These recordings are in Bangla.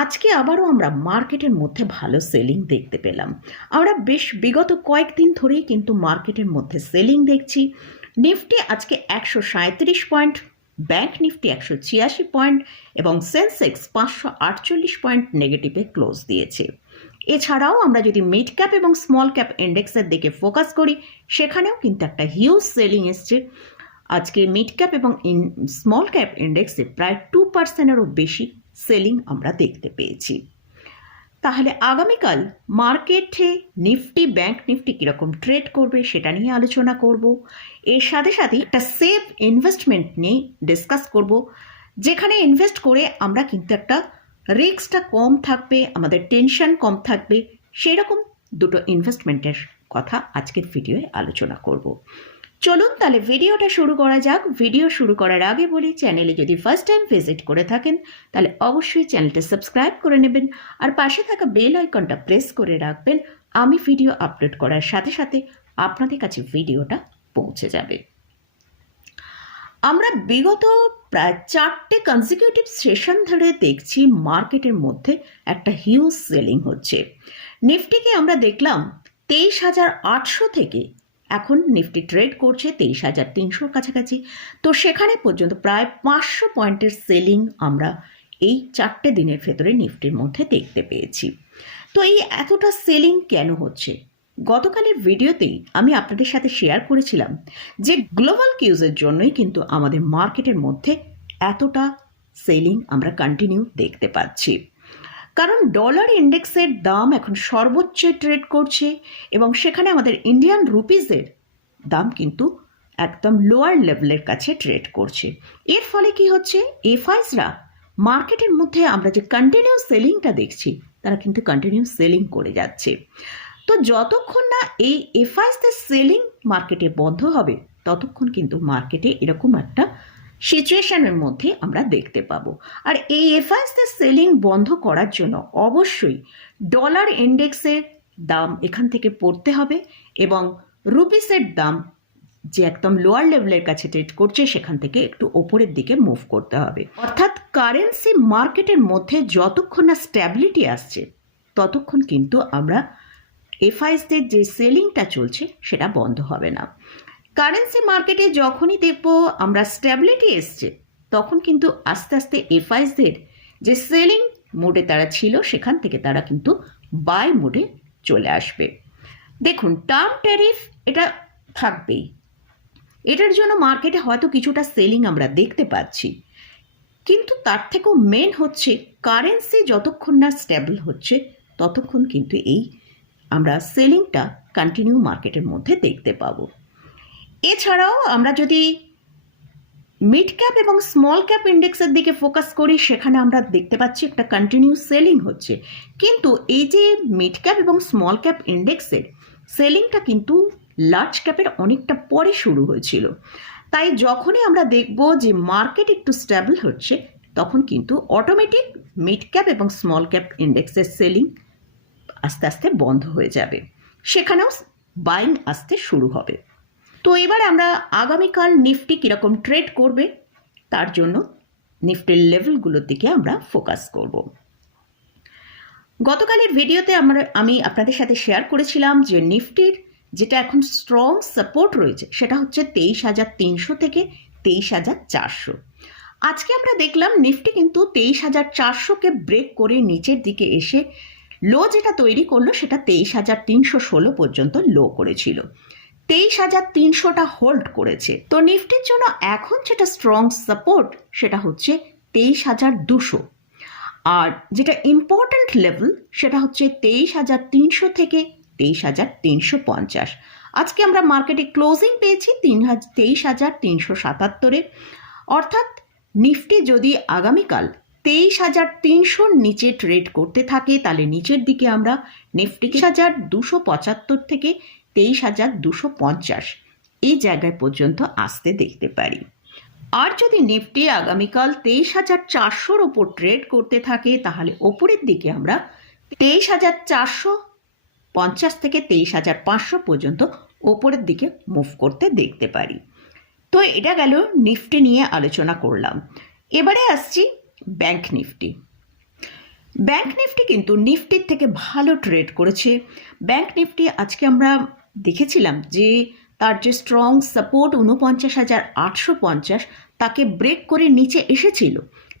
আজকে আবারও আমরা মার্কেটের মধ্যে ভালো সেলিং দেখতে পেলাম। আমরা বেশ বিগত কয়েকদিন ধরেই কিন্তু মার্কেটের মধ্যে সেলিং দেখছি। নিফটি আজকে 137 পয়েন্ট, ব্যাংক নিফটি 186 পয়েন্ট এবং সেন্সেক্স 548 পয়েন্ট নেগেটিভে ক্লোজ দিয়েছে। এছাড়াও আমরা যদি মিড ক্যাপ এবং স্মল ক্যাপ ইন্ডেক্সের দিকে ফোকাস করি, সেখানেও কিন্তু একটা হিউজ সেলিং এসছে। আজকে মিড ক্যাপ এবং স্মল ক্যাপ ইন্ডেক্সে প্রায় 2%-এরও বেশি সেলিং আমরা দেখতে পেয়েছি। তাহলে আগামীকাল মার্কেটে নিফটি, ব্যাংক নিফটি কীরকম ট্রেড করবে সেটা নিয়ে আলোচনা করব। এর সাথে সাথে একটা সেফ ইনভেস্টমেন্ট নিয়ে ডিসকাস করব, যেখানে ইনভেস্ট করে আমরা কিন্তু একটা রিস্কটা কম থাকবে, আমাদের টেনশন কম থাকবে, সেরকম দুটো ইনভেস্টমেন্টের কথা আজকের ভিডিওয়ে আলোচনা করব। চলুন তাহলে ভিডিওটা শুরু করা যাক। ভিডিও শুরু করার আগে বলি, চ্যানেলে যদি ফার্স্ট টাইম ভিজিট করে থাকেন তাহলে অবশ্যই চ্যানেলটা সাবস্ক্রাইব করে নেবেন আর পাশে থাকা বেল আইকনটা প্রেস করে রাখবেন। আমি ভিডিও আপলোড করার সাথে সাথে আপনাদের কাছে ভিডিওটা পৌঁছে যাবে। আমরা বিগত প্রায় 4টে কনজিকিউটিভ সেশন ধরে দেখছি মার্কেটের মধ্যে একটা হিউজ সেলিং হচ্ছে। নিফটিকে আমরা দেখলাম 23,800 থেকে এখন নিফটি ট্রেড করছে 23,300 কাছাকাছি। তো সেখানে পর্যন্ত প্রায় 500 পয়েন্টের সেলিং আমরা এই 4টে দিনের ভেতরে নিফটির মধ্যে দেখতে পেয়েছি। তো এই এতটা সেলিং কেন হচ্ছে? গতকালের ভিডিওতেই আমি আপনাদের সাথে শেয়ার করেছিলাম যে গ্লোবাল কিউজের জন্যই কিন্তু আমাদের মার্কেটের মধ্যে এতটা সেলিং আমরা কন্টিনিউ দেখতে পাচ্ছি। কারণ ডলার ইন্ডেক্সের দাম এখন সর্বোচ্চ ট্রেড করছে এবং সেখানে আমাদের ইন্ডিয়ান রুপিজের দাম কিন্তু একদম লোয়ার লেভেলের কাছে ট্রেড করছে। এর ফলে কি হচ্ছে, এফআইসরা মার্কেটের মধ্যে আমরা যে কন্টিনিউ সেলিংটা দেখছি, তারা কিন্তু কন্টিনিউ সেলিং করে যাচ্ছে। তো যতক্ষণ না এই এফআইসদের সেলিং মার্কেটে বন্ধ হবে, ততক্ষণ কিন্তু মার্কেটে এরকম একটা সিচুয়েশনের মধ্যে আমরা দেখতে পাবো। আর এই এফআইসদের সেলিং বন্ধ করার জন্য অবশ্যই ডলার ইন্ডেক্সের দাম এখান থেকে পড়তে হবে এবং রুপিসের দাম যে একদম লোয়ার লেভেলের কাছে ট্রেড করছে সেখান থেকে একটু ওপরের দিকে মুভ করতে হবে। অর্থাৎ কারেন্সি মার্কেটের মধ্যে যতক্ষণ না স্ট্যাবিলিটি আসছে, ততক্ষণ কিন্তু আমরা এফআইসদের যে সেলিংটা চলছে সেটা বন্ধ হবে না। কারেন্সি মার্কেটে যখনই দেখব আমরা স্ট্যাবিলিটি এসছে, তখন কিন্তু আস্তে আস্তে এফআইসদের যে সেলিং মোডে তারা ছিল, সেখান থেকে তারা কিন্তু বাই মোডে চলে আসবে। দেখুন, টার্ম ট্যারিফ এটা থাকবেই, এটার জন্য মার্কেটে হয়তো কিছুটা সেলিং আমরা দেখতে পাচ্ছি, কিন্তু তার থেকেও মেন হচ্ছে কারেন্সি যতক্ষণ না স্টেবল হচ্ছে, ততক্ষণ কিন্তু এই আমরা সেলিংটা কন্টিনিউ মার্কেটের মধ্যে দেখতে পাবো। এছাড়াও আমরা যদি মিড ক্যাপ এবং স্মল ক্যাপ ইন্ডেক্সের দিকে ফোকাস করি, সেখানে আমরা দেখতে পাচ্ছি একটা কন্টিনিউ সেলিং হচ্ছে। কিন্তু এই যে মিড ক্যাপ এবং স্মল ক্যাপ ইন্ডেক্সের সেলিংটা কিন্তু লার্জ ক্যাপের অনেকটা পরে শুরু হয়েছিল। তাই যখনই আমরা দেখব যে মার্কেট একটু স্টেবল হচ্ছে, তখন কিন্তু অটোমেটিক মিড ক্যাপ এবং স্মল ক্যাপ ইন্ডেক্সের সেলিং আস্তে আস্তে বন্ধ হয়ে যাবে, সেখানেও বাইং আসতে শুরু হবে। তো এবার আমরা আগামীকাল নিফটি কীরকম ট্রেড করবে তার জন্য নিফটির লেভেলগুলোর দিকে আমরা ফোকাস করব। গতকালের ভিডিওতে আমি আপনাদের সাথে শেয়ার করেছিলাম যে নিফটির যেটা এখন স্ট্রং সাপোর্ট রয়েছে সেটা হচ্ছে 23,300 থেকে 23,400। আজকে আমরা দেখলাম নিফটি কিন্তু 23,400কে ব্রেক করে নিচের দিকে এসে লো যেটা তৈরি করলো সেটা 23,316 পর্যন্ত লো করেছিল। 23,300টা হোল্ড করেছে। তো নিফটির জন্য এখন যেটা স্ট্রং সাপোর্ট সেটা হচ্ছে 23,200, আর যেটা ইম্পর্ট্যান্ট লেভেল সেটা হচ্ছে 23,300 থেকে 23,350। আজকে আমরা মার্কেটে ক্লোজিং পেয়েছি 23,377-এ। অর্থাৎ নিফটি যদি আগামীকাল 23,300 নিচে ট্রেড করতে থাকে, তাহলে নিচের দিকে আমরা নিফটি 23,275 থেকে 23,250 এই জায়গায় পর্যন্ত আসতে দেখতে পারি। আর যদি নিফটি আগামীকাল 23,400-র ওপর ট্রেড করতে থাকে, তাহলে ওপরের দিকে আমরা 23,450 থেকে 23,500 পর্যন্ত ওপরের দিকে মুভ করতে দেখতে পারি। তো এটা গেল নিফটি নিয়ে আলোচনা করলাম। এবারে আসছি ব্যাংক নিফটি। ব্যাংক নিফটি কিন্তু নিফটির থেকে ভালো ট্রেড করেছে। ব্যাংক নিফটি আজকে আমরা দেখেছিলাম যে তার যে স্ট্রং সাপোর্ট ৪৯,৮৫০ তাকে ব্রেক করে নিচে এসেছিল,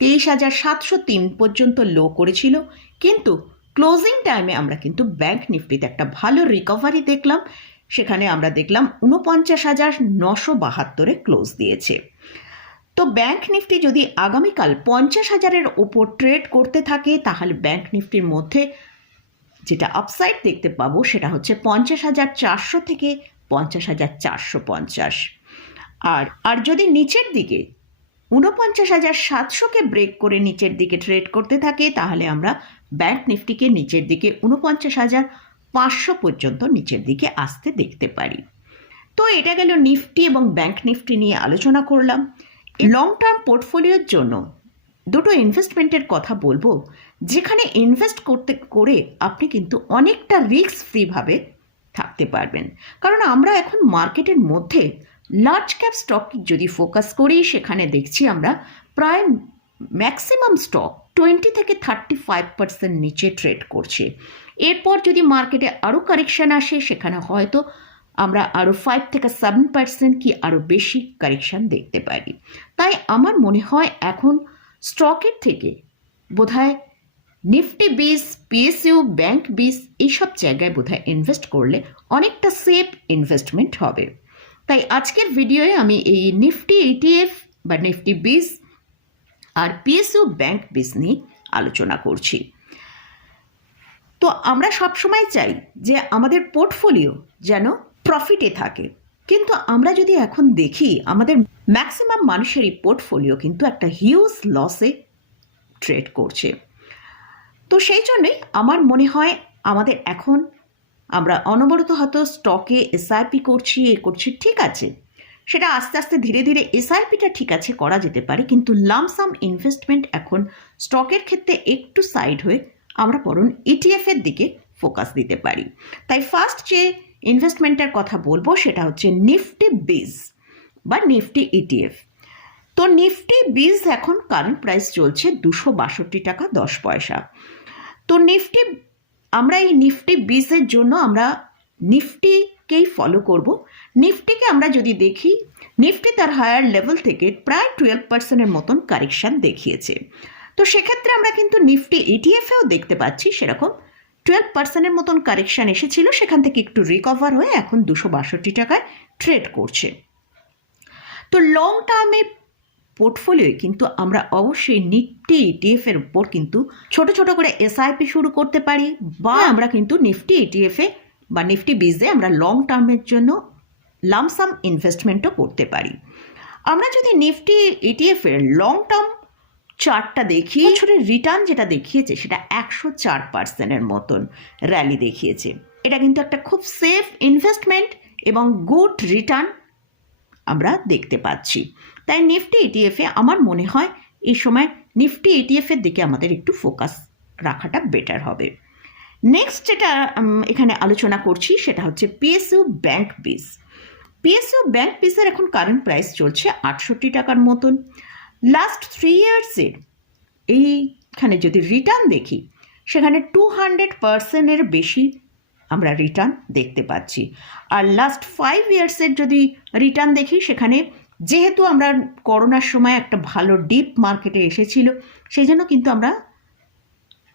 ২৩,৭০৩ পর্যন্ত লো করেছিল, কিন্তু ক্লোজিং টাইমে আমরা কিন্তু ব্যাংক নিফটিতে একটা ভালো রিকভারি দেখলাম। সেখানে আমরা দেখলাম ৪৯,৯৭২-এ ক্লোজ দিয়েছে। তো ব্যাংক নিফটি যদি আগামীকাল ৫০,০০০-এর ওপর ট্রেড করতে থাকে তাহলে ব্যাংক নিফটির মধ্যে যেটা আপসাইড দেখতে পাবো সেটা হচ্ছে ৫০,৪০০ থেকে ৫০,৪৫০। আর যদি নিচের দিকে ৪৯,৭০০-কে ব্রেক করে নিচের দিকে ট্রেড করতে থাকে তাহলে আমরা ব্যাংক নিফটিকে নিচের দিকে ৪৯,৫০০ পর্যন্ত নিচের দিকে আসতে দেখতে পারি। তো এটা গেল নিফটি এবং ব্যাংক নিফটি নিয়ে আলোচনা করলাম। লং টার্ম পোর্টফোলিওর জন্য দুটো ইনভেস্টমেন্টের কথা বলবো, যেখানে ইনভেস্ট করে আপনি কিন্তু অনেকটা রিস্ক ফ্রিভাবে থাকতে পারবেন। কারণ আমরা এখন মার্কেটের মধ্যে লার্জ ক্যাপ স্টক যদি ফোকাস করি সেখানে দেখছি আমরা প্রায় ম্যাক্সিমাম স্টক 20 থেকে 35% নিচে ট্রেড করছে। এরপর যদি মার্কেটে আরও কারেকশন আসে সেখানে হয়তো আমরা আরও 5 থেকে 7% কি আরও বেশি কারেকশন দেখতে পারি। তাই আমার মনে হয় এখন স্টকের থেকে বোধহয় নিফটি বিস, পিএসইউ, ব্যাংক বিস এইসব জায়গায় বোধহয় ইনভেস্ট করলে অনেকটা সেফ ইনভেস্টমেন্ট হবে। তাই আজকের ভিডিওয়ে আমি এই নিফটি ইটিএফ বা নিফটি বিস আর পিএসইউ ব্যাংক বিস নিয়ে আলোচনা করছি। তো আমরা সবসময় চাই যে আমাদের পোর্টফোলিও যেন প্রফিটে থাকে, কিন্তু আমরা যদি এখন দেখি আমাদের ম্যাক্সিমাম মানুষেরই পোর্টফোলিও কিন্তু একটা হিউজ লসে ট্রেড করছে। তো সেই জন্যই আমার মনে হয় আমাদের এখন আমরা অনবরত হয়তো স্টকে এসআইপি করছি, ঠিক আছে, সেটা আস্তে আস্তে ধীরে ধীরে এসআইপিটা ঠিক আছে করা যেতে পারে, কিন্তু লামসাম ইনভেস্টমেন্ট এখন স্টকের ক্ষেত্রে একটু সাইড হয়ে আমরা বরং ইটিএফের দিকে ফোকাস দিতে পারি। তাই ফার্স্ট যে ইনভেস্টমেন্টের কথা বলবো সেটা হচ্ছে নিফটি বিজ বা নিফটি ইটিএফ। তো নিফটি বিজ এখন কারেন্ট প্রাইস চলছে 262 টাকা 10 পয়সা। তো আমরা এই নিফটি বিজের জন্য আমরা নিফটিকেই ফলো করব। নিফটিকে আমরা যদি দেখি, নিফটি তার হায়ার লেভেল থেকে প্রায় 12%-এর মতন কারেকশান দেখিয়েছে। তো সেক্ষেত্রে আমরা কিন্তু নিফটি ইটিএফেও দেখতে পাচ্ছি সেরকম 12%-এর মতন কারেকশান এসেছিল, সেখান থেকে একটু রিকভার হয়ে এখন 262 টাকায় ট্রেড করছে। তো লং টার্মে পোর্টফোলিওয় কিন্তু আমরা অবশ্যই নিফটি ইটিএফের উপর কিন্তু ছোট ছোট করে এসআইপি শুরু করতে পারি, বা আমরা কিন্তু নিফটি ইটিএফে বা নিফটি বিজে আমরা লং টার্মের জন্য লামসাম ইনভেস্টমেন্টও করতে পারি। আমরা যদি নিফটি ইটিএফের লং টার্ম চার্টটা দেখি, বছরের রিটার্ন যেটা দেখিয়েছে সেটা 104%-এর মতন র্যালি দেখিয়েছে। এটা কিন্তু একটা খুব সেফ ইনভেস্টমেন্ট এবং গুড রিটার্ন আমরা দেখতে পাচ্ছি। তাই নিফটি ইটিএফে আমার মনে হয় এই সময় নিফটি ইটিএফের দিকে আমাদের একটু ফোকাস রাখাটা বেটার হবে। নেক্সট যেটা এখানে আলোচনা করছি সেটা হচ্ছে পিএসইউ ব্যাংক বিস। পিএসইউ ব্যাংক বিসের এখন কারেন্ট প্রাইস চলছে 68 টাকার মতন। লাস্ট 3 ইয়ার্সের এইখানে যদি রিটার্ন দেখি সেখানে 200%-এর বেশি আমরা রিটার্ন দেখতে পাচ্ছি। আর লাস্ট 5 ইয়ার্সের যদি রিটার্ন দেখি সেখানে যেহেতু আমরা করোনার সময় একটা ভালো ডিপ মার্কেটে এসেছিল সেই জন্য কিন্তু আমরা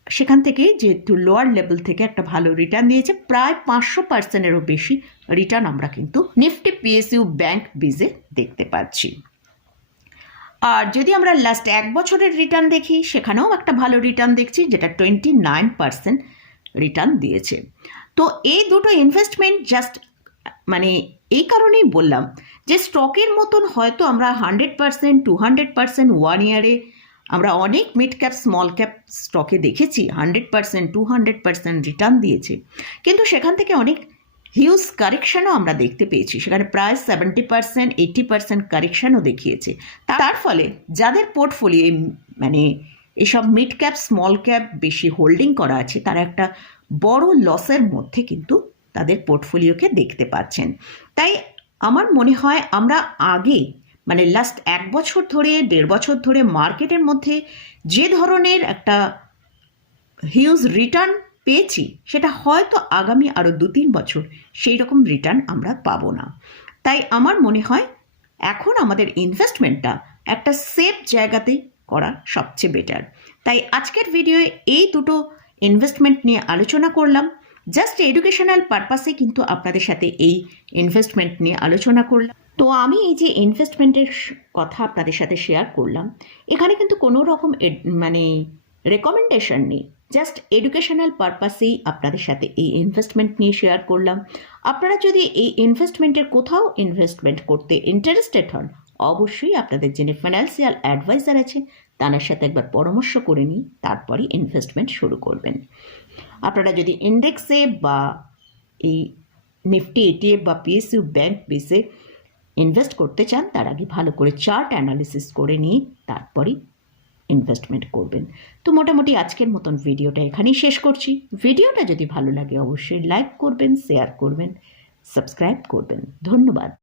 সেখান থেকে যেহেতু লোয়ার লেভেল থেকে একটা ভালো রিটার্ন দিয়েছে, প্রায় 500%-এরও বেশি রিটার্ন আমরা কিন্তু নিফটি পিএসইউ ব্যাংক বিজে দেখতে পাচ্ছি। আর যদি আমরা লাস্ট 1 বছরের রিটার্ন দেখি সেখানেও একটা ভালো রিটার্ন দেখছি, যেটা 29% রিটার্ন দিয়েছে। তো এই দুটো ইনভেস্টমেন্ট জাস্ট মানে এই কারণেই বললাম যে স্টকের মতন হয়তো আমরা 100%, 200% 1 ইয়ারে আমরা অনেক মিড ক্যাপ স্মল ক্যাপ স্টকে দেখেছি 100%, 200% রিটার্ন দিয়েছে, কিন্তু সেখান থেকে অনেক হিউজ কারেকশানও আমরা দেখতে পেয়েছি। সেখানে প্রায় 70%, 80% কারেকশানও দেখিয়েছে। তার ফলে যাদের পোর্টফোলিও মানে এসব মিড ক্যাপ স্মল ক্যাপ বেশি হোল্ডিং করা আছে তারা একটা বড় লসের মধ্যে কিন্তু তাদের পোর্টফোলিওকে দেখতে পাচ্ছেন। তাই আমার মনে হয় আমরা আগে মানে লাস্ট 1 বছর ধরে 1.5 বছর ধরে মার্কেটের মধ্যে যে ধরনের একটা হিউজ রিটার্ন পেয়েছি, সেটা হয়তো আগামী আরও 2-3 বছর সেই রকম রিটার্ন আমরা পাবো না। তাই আমার মনে হয় এখন আমাদের ইনভেস্টমেন্টটা একটা সেফ জায়গাতে করা সবচেয়ে বেটার। তাই আজকের ভিডিওয়ে এই দুটো ইনভেস্টমেন্ট নিয়ে আলোচনা করলাম। জাস্ট এডুকেশনাল পারপাসে কিন্তু আপনাদের সাথে এই ইনভেস্টমেন্ট নিয়ে আলোচনা করলাম। তো আমি এই যে ইনভেস্টমেন্টের কথা আপনাদের সাথে শেয়ার করলাম, এখানে কিন্তু কোনো রকম মানে রেকমেন্ডেশন নেই, জাস্ট এডুকেশনাল পারপাসেই আপনাদের সাথে এই ইনভেস্টমেন্ট নিয়ে শেয়ার করলাম। আপনারা যদি এই ইনভেস্টমেন্টের কোথাও ইনভেস্টমেন্ট করতে ইন্টারেস্টেড হন, অবশ্যই আপনাদের যিনি ফাইন্যান্সিয়াল অ্যাডভাইজার আছে তার সাথে একবার পরামর্শ করে নিই, তারপরই ইনভেস্টমেন্ট শুরু করবেন। আপনারা যদি ইন্ডেক্সে বা এই নিফটি ETF বা PSU ব্যাংক বেসে ইনভেস্ট করতে চান, তার আগে ভালো করে চার্ট অ্যানালিসিস করে নিয়ে তারপরই ইনভেস্টমেন্ট করবেন। তো মোটামুটি আজকের মতন ভিডিওটা এখানেই শেষ করছি। ভিডিওটা যদি ভালো লাগে অবশ্যই লাইক করবেন, শেয়ার করবেন, সাবস্ক্রাইব করবেন। ধন্যবাদ।